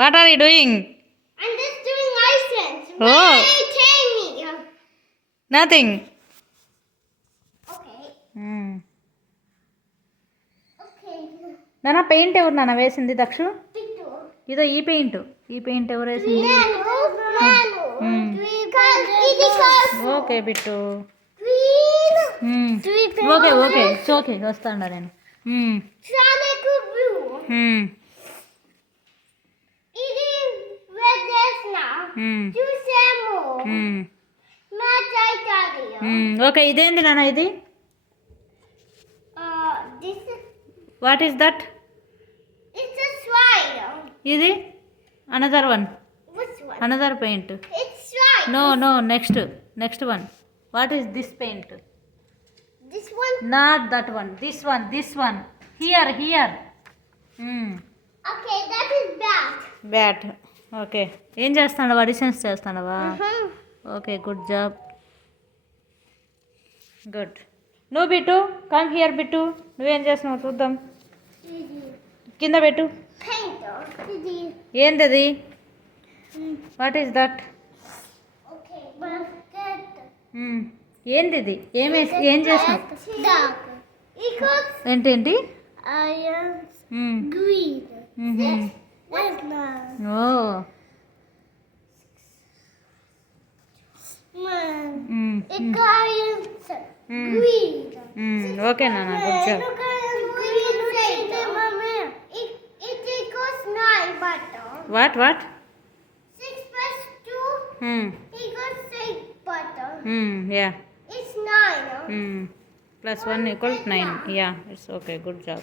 What are you doing? I'm just doing license. Oh. Why are you telling me? Nothing. Okay. Okay. నాన్న పెయింట్ ఎవరు నాన్న వేసింది దక్షు? Picture. ఇదో ఈ పెయింట్ ఎవరు వేసింది? Okay Bittu. Okay okay okay వస్తాడా నేను. ఓకే ఇదేంటి నాన్న ఇది? What is that? ఇది another one. Another paint. No next one. What is this paint? This one? Not that one. This one. Here. Okay, that is bad. Bat. Okay ఏం చేస్తాడవా? Additions చేస్తాడవా? Okay good job. Good. నువ్వు Bittu come here Bittu. నువ్వేం చేస్తున్నావు చూద్దాం. కింద పెట్టు. ఏంటది? What is that? ఏంటిది? ఏం చేసినావు? ఏంటేంటి? ఓ ఓకే నాన్న good job. What 6 plus 2 equals 6 butter. Yeah It's 9. +1 = 9. Yeah, it's okay. Good job.